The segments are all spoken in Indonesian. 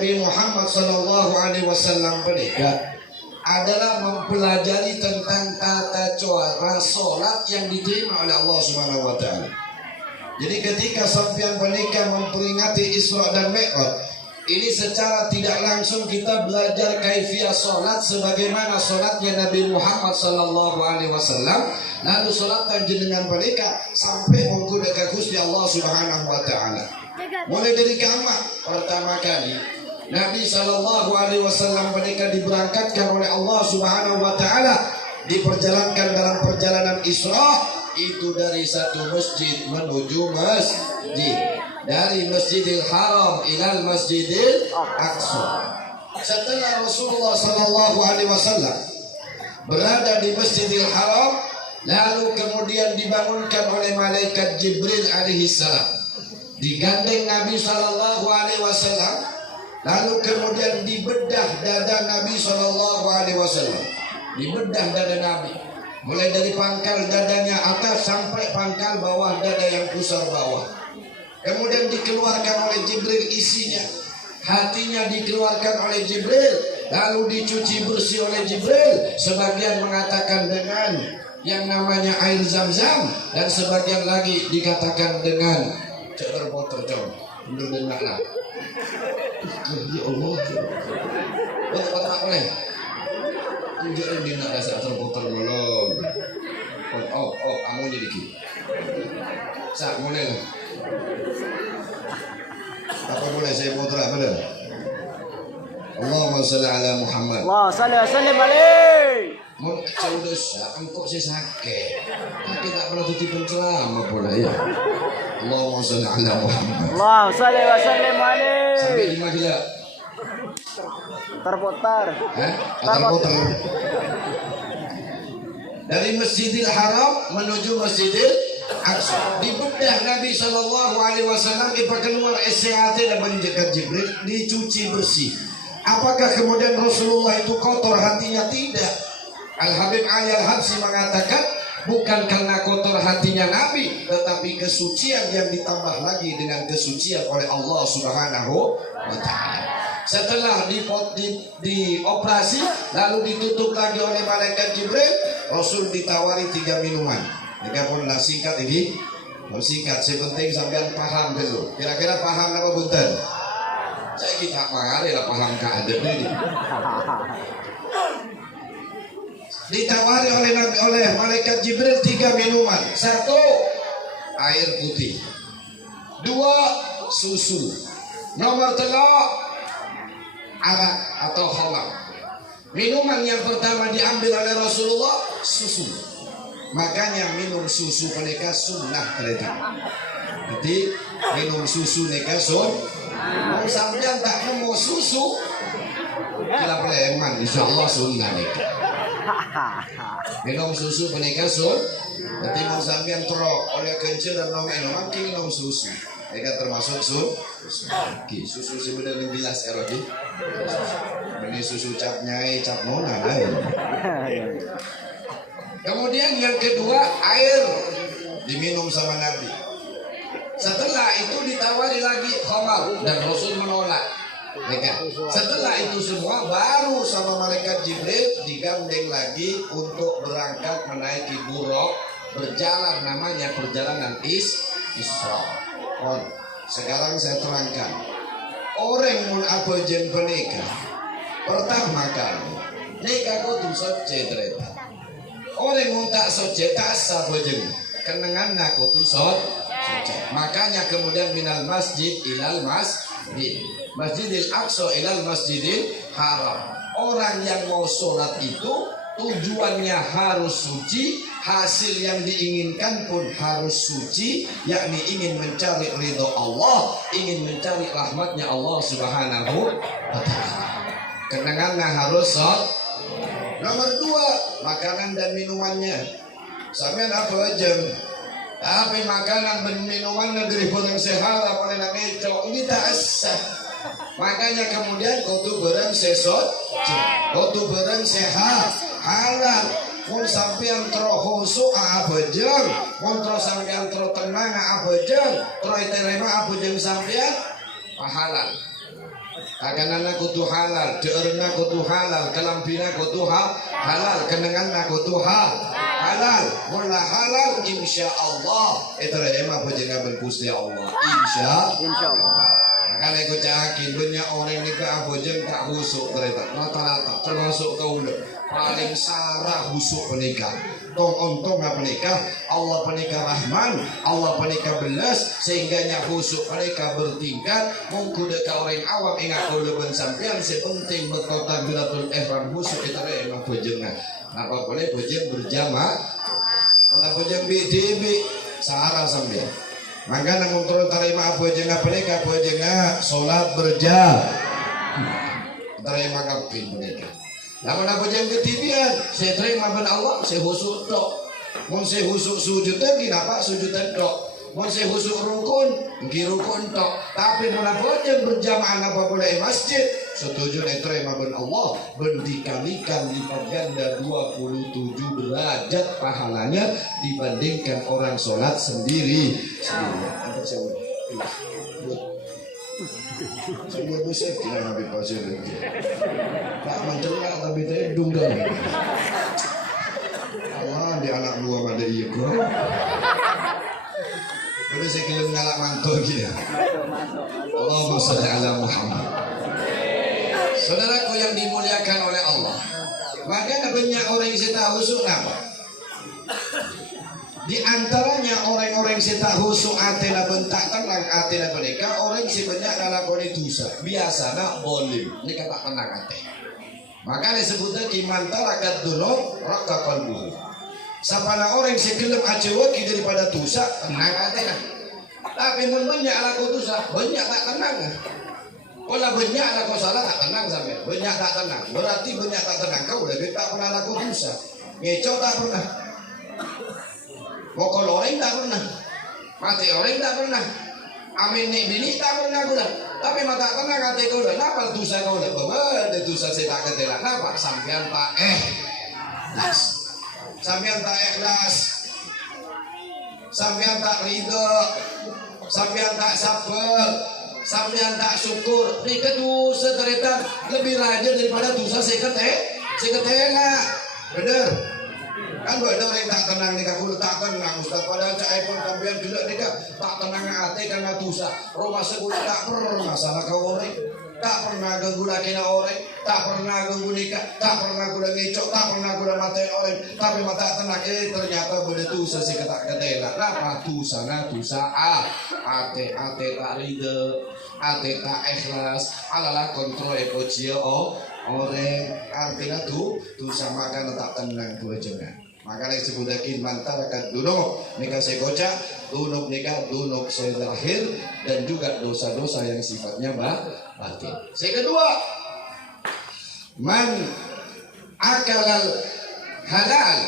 Nabi Muhammad sallallahu alaihi wasallam mereka adalah mempelajari tentang tata cara salat yang diterima oleh Allah Subhanahu wa taala. Jadi ketika sampean menikah memperingati Isra dan Mi'raj, ini secara tidak langsung kita belajar kaifiyah salat sebagaimana salatnya Nabi Muhammad sallallahu alaihi wasallam, lalu salat jenengan menikah sampai menggunakan Gusti Allah Subhanahu wa taala. Mulai dari kamar pertama kali Nabi sallallahu alaihi wasallam menikah diberangkatkan oleh Allah Subhanahu wa taala, diperjalankan dalam perjalanan Isra itu dari satu masjid menuju masjid, dari Masjidil Haram ilal Masjidil Aqsa. Setelah Rasulullah sallallahu alaihi wasallam berada di Masjidil Haram, lalu kemudian dibangunkan oleh malaikat Jibril alaihi salam, digandeng Nabi sallallahu alaihi wasallam. Lalu kemudian dibedah dada Nabi sallallahu alaihi wasallam, dibedah dada Nabi, mulai dari pangkal dadanya atas sampai pangkal bawah dada yang pusar bawah. Kemudian dikeluarkan oleh Jibril isinya, hatinya dikeluarkan oleh Jibril, lalu dicuci bersih oleh Jibril. Sebagian mengatakan dengan yang namanya air zam-zam, dan sebagian lagi dikatakan dengan celer motor jom. Belum dengar. Ya Allah. Betul apa nih? Tunjukin di nak dasar terputar belum. Oh, kamu jadi gini. Sak mulai lah. Apa mulai saya putar apa dah? Allahumma salli ala Muhammad. Allah salli wa sallim alaihi. Mau sudah sak, engkau saya sakit. Tapi tak pernah tutupin selama pula ya. Allahumma salli ala Muhammad. Allah salli wa sallim alaihi. Sampai 5 gila. Terputar. Terputar. Dari Masjidil Haram menuju Masjidil Aqsa, dibedah Nabi sallallahu alaihi wasallam, keluar SCAT dan menjaga Jibril, dicuci bersih. Apakah kemudian Rasulullah itu kotor hatinya? Tidak. Al-Habib Ali Al-Habsyi mengatakan bukan karena kotor hatinya Nabi, tetapi kesucian yang ditambah lagi dengan kesucian oleh Allah Subhanahu wa taala. Setelah dioperasi lalu ditutup lagi oleh malaikat Jibril, Rasul ditawari 3 minuman. Mereka pun lah singkat ini, singkat sepenting sampean paham dulu. Kira-kira paham apa bunten? Saya kita mengalir lah paham keadaan ini. Ditawari oleh malaikat Jibril 3 minuman. 1, air putih. 2, susu. Nomor 3, arak atau khamar. Minuman yang pertama diambil oleh Rasulullah susu. Makanya minum susu mereka sunnah mereka. Jadi minum susu mereka sunnah. Sampai tak nemu susu, kita preman, insya Allah sunnah mereka. Minum susu mereka sunnah. Jadi mau sampai terok oleh kencing dan minum minum susu. Mereka termasuk susu sebenarnya 15 erodi. Ini susu cap nyai, cap nona lain. Kemudian yang kedua, air diminum sama Nabi. Setelah itu ditawari lagi khamar dan Rasul menolak. Setelah itu semua baru sama malaikat Jibril digandeng lagi untuk berangkat menaiki buraq, berjalan, namanya perjalanan Isra. Sekarang saya terangkan. Orang mun apa jen penikah pertama kali nikah kudu soce ternyata. Orang mun tak soce tak sah bojeng kenangan nak kudu soce. Makanya kemudian minal masjid ilal masjid, Masjidil Aqsa ilal Masjidil Haram. Orang yang mau sholat itu tujuannya harus suci, hasil yang diinginkan pun harus suci, yakni ingin mencari ridho Allah, ingin mencari rahmatnya Allah Subhanahu wa ta'ala. Kenangannya harus sholat. Nomor 2, makanan dan minumannya. Sampean apa aja? Tapi makanan dan minuman negeri yang sehat apa yang ngecok ini tak sah. Makanya kemudian kudu barang sesot, kudu barang sehat, halal. Mun sampean tro khusyuk abejeng, mun tro sampean tro tenang abejeng, tro terima abejeng sampean halal. Kaganana kudu halal, deurna kudu halal, kelambina kudu halal, kenenganna kudu halal. Mula halal insyaallah itu emang penjenengan Gusti Allah. Insyaallah. Makanya aku yakin banyak orang ni ke abojeng tak husuk kereta rata-rata termasuk kaula paling sarah husuk penikah. Tong penikah, Allah penikah Rahman, Allah penikah belas, sehingganya husuk penikah bertingkat. Mungkin dekat orang awam ingat kaula ben sampean sepenting berkota Biratul Ihram husuk kita emang bojengan. Apa boleh bojeng berjamaah? Mana bojeng BDB sarah sampean. Maka namun turun terima bojeng penikah bojeng solat berjamaah. Terima kapin penikah. Namun apa yang ketibian, saya terima ben Allah, saya husuk dok. Mun saya husuk sujud lagi, kenapa sujud dok? Mun saya husuk rukun, rukun dok. Tapi mun apa yang berjamaah apa boleh masjid, setuju saya terima ben Allah, ben dikalikan lipat ganda 27 derajat pahalanya dibandingkan orang sholat sendiri. Untuk saya. Semua besar kira habis pasir lagi. Tak mencelak tapi saya dunggang. Allah di anak buah pada iya kok. Jadi saya kira ngalak mantul dia. Allahumma shalli ala Muhammad. Saudaraku yang dimuliakan oleh Allah. Maka banyak orang yang saya tahu apa? Di antaranya orang-orang yang tak husuk atena bentak tenang atena mereka orang yang banyak dalam kondisi dosa biasa boleh ini kata tenang hati. Maka disebutnya iman tarakat dunub raka qalbuhu. Sapana orang yang gelem acewaki daripada dosa tenang atena. Tapi banyak laku dosa banyak tak tenang. Kalau banyak laku salah tak tenang sampai banyak tak tenang berarti banyak tak tenang kau lebih tak pernah laku dosa ngecok tak pernah. Pokok orang tak pernah, mati orang tak pernah, amin nih bini tak pernah gula. Tapi mata pernah kata kau dah, napa dosa kau dah, beberapa dosa saya tak ketela, napa sampian tak sampian tak ikhlas, sampian tak ridho, sampian tak sabar, sampian tak syukur. Ini kedua seterita lebih rajin daripada dosa saya ketela, bener. Kan ada orang tak tenang nikah kudu tak tenang Ustaz padahal cak iPhone kampian juga nikah tak tenang hati karena dosa rumah sekolah tak pernah salah kau orang tak pernah ganggu laki orang tak pernah ganggu nikah tak pernah gula ngecok tak pernah gula matain orang tapi mata tenang ternyata beda dosa si ketak ketela apa dosa ate tak ridho ate tak ikhlas alalah kontrol ekocio orang artinya dosa makan tak tenang dua jenah. Maka disebut lagi mantarakat dunub nikah saya kocak dunub nikah dunub saya lahir dan juga dosa-dosa yang sifatnya batin. Yang kedua man akalal halal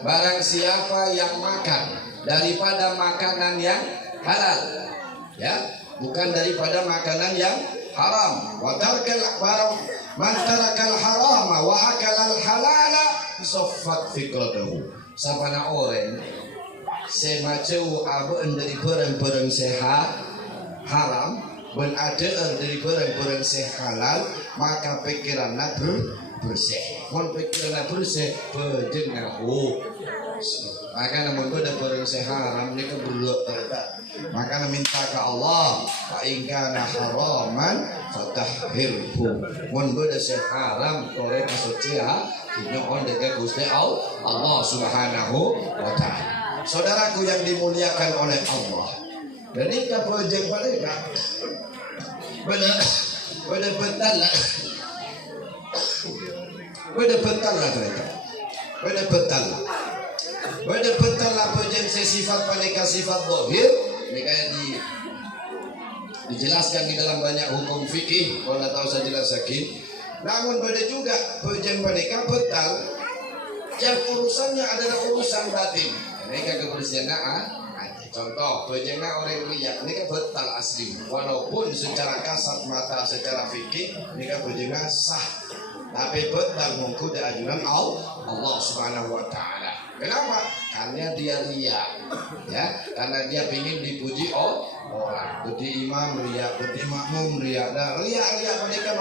barang siapa yang makan daripada makanan yang halal ya bukan daripada makanan yang haram wa tarkal barang man tarakal harama wa akalal halala soffat fikratahu sapana orang semacam aben dari barang-barang sehat haram dan ada dari barang-barang sehat halal maka pikirannya bersih mun pikirannya bersih berjengahu maka namun ada barang sehat haram ini keberlok terhadap maka minta ke Allah fa in kana haraman fatahhirhu mun ada sehat haram korek suci nyoon dekat Gusti Allah Subhanahu wa taala. Saudaraku yang dimuliakan oleh Allah. Dan ini projek mereka. Pada betal lah. Pada betal lah mereka. Pada betal lah. Pada betal lah projek sifat mereka sifat zahir. Mereka yang dijelaskan di dalam banyak hukum fikih. Kalau tak tahu saya jelaskan. Namun pada juga pekerjaan mereka betal yang urusannya adalah urusan batin. Mereka kebersihan contoh pekerjaan orang lihat mereka betal asli. Walaupun secara kasat mata secara fikih mereka pekerjaan sah. Tapi betal mengikuti ajaran Allah Subhanahu wa taala. Kenapa? Karena dia riya. Ya, karena dia ingin dipuji orang. Beti imam riya, beti makmum riya. Dan riya mereka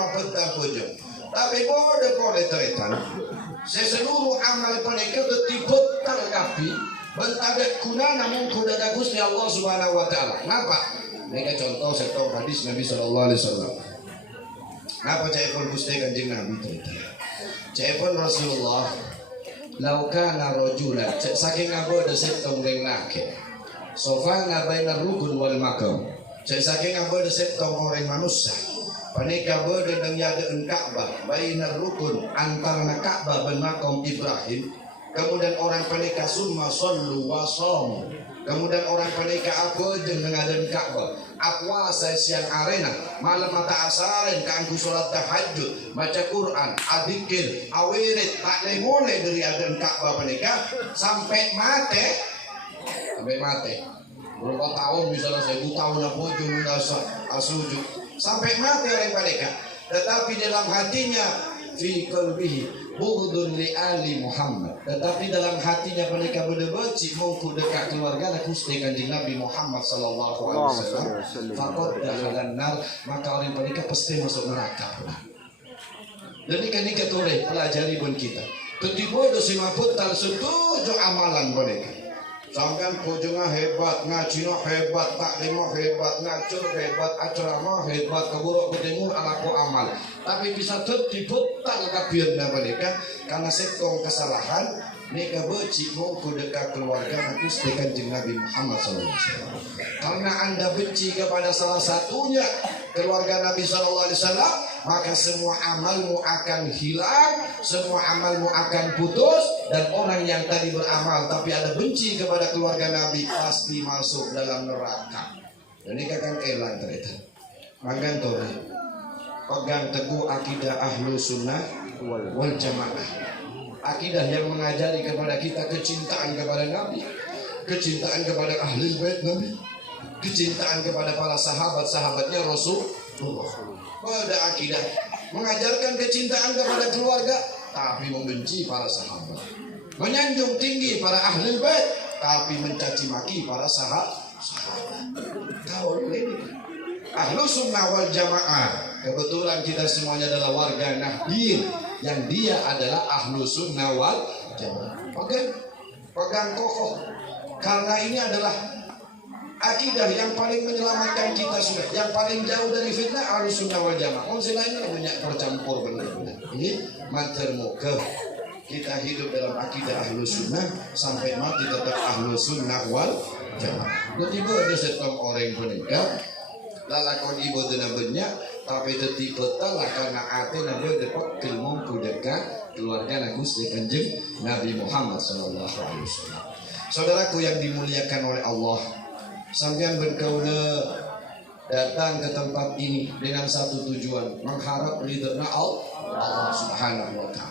bujung. Tapi boleh teretan. Seseluruh amal mereka tetibut terkapi. Bentadak kuna namun kuda dagus di Allah Subhanahu Wa Taala. Kenapa? Mereka contoh serta hadis Nabi Sallallahu Alaihi Wasallam. Kenapa cai pun gusti kanjeng Nabi itu? Cai pun Rasulullah. Laukana rojulan. Saking ngabo desit tongreng nake. Sofa ngabaina rukun wal makam. Saking ngabo desit tongreng manusia. Panika berde dan yadaan Ka'bah. Baina rukun antara Ka'bah dan makam Ibrahim. Kemudian orang panika summa sallu wa shamu. Kemudian orang panika apa jeung ngaden Ka'bah. Puasa siang arena, malam mata asaren kanggo salat tahajud, baca Quran, adzikir, awirid, tak lemone dari aden Ka'bah panika sampai mate. Berapa tahun misalnya 1000 tahun apa juga asujud. Sampai mati orang panika. Tetapi dalam hatinya fi qalbihi bughdun li ali Muhammad. Tetapi dalam hatinya mereka berdebat mau dekat keluarga Gusti Kanjeng Nabi Muhammad sallallahu alaihi wasallam. Faqad dakhalan nar, maka orang mereka pasti masuk neraka. Jadi kan ini ketore pelajari pun kita. Ketiba dosi mabut tal setuju amalan mereka. Sampai pojongnya hebat, ngajino hebat, taklimah hebat, ngacur hebat, acerama hebat, keburuk ketemu alaku amal. Tapi bisa dibutal kabirna mereka karena sekong kesalahan. Mereka benci mau dekat keluarga Gusti Kanjeng Nabi Muhammad SAW. Karena anda benci kepada salah satunya keluarga Nabi SAW, maka semua amalmu akan hilang, semua amalmu akan putus, dan orang yang tadi beramal tapi ada benci kepada keluarga Nabi pasti masuk dalam neraka. Jadi kakang elang ternyata. Manggan tore. Pegang teguh akidah ahlu sunnah wal jamaah. Akidah yang mengajari kepada kita kecintaan kepada Nabi, kecintaan kepada ahli bait Nabi, kecintaan kepada para sahabat-sahabatnya Rasulullah. Pada akidah mengajarkan kecintaan kepada keluarga, tapi membenci para sahabat. Menyanjung tinggi para ahli bait, tapi mencaci maki para sahabat. Kau ini ahlu sunnah wal jamaah. Kebetulan kita semuanya adalah warga Nahdien yang dia adalah ahlu sunnah wal jamaah. Pegang kokoh, karena ini adalah akidah yang paling menyelamatkan kita sudah, yang paling jauh dari fitnah ahlu sunnah wal jamaah. Konsep lainnya banyak bercampur benar-benar. Ini mater moga kita hidup dalam akidah ahlu sunnah sampai mati tetap ahlu sunnah wal jamaah. Tiba ada setong orang menikah lalakon ibu dina banyak, tapi tipe telah karena ate nabi dapat ilmu kudekat keluarga Gusti Kanjeng Nabi Muhammad sallallahu alaihi wasallam. Saudaraku yang dimuliakan oleh Allah, sampean berkaula datang ke tempat ini dengan satu tujuan, mengharap ridha Allah Subhanahu wa taala.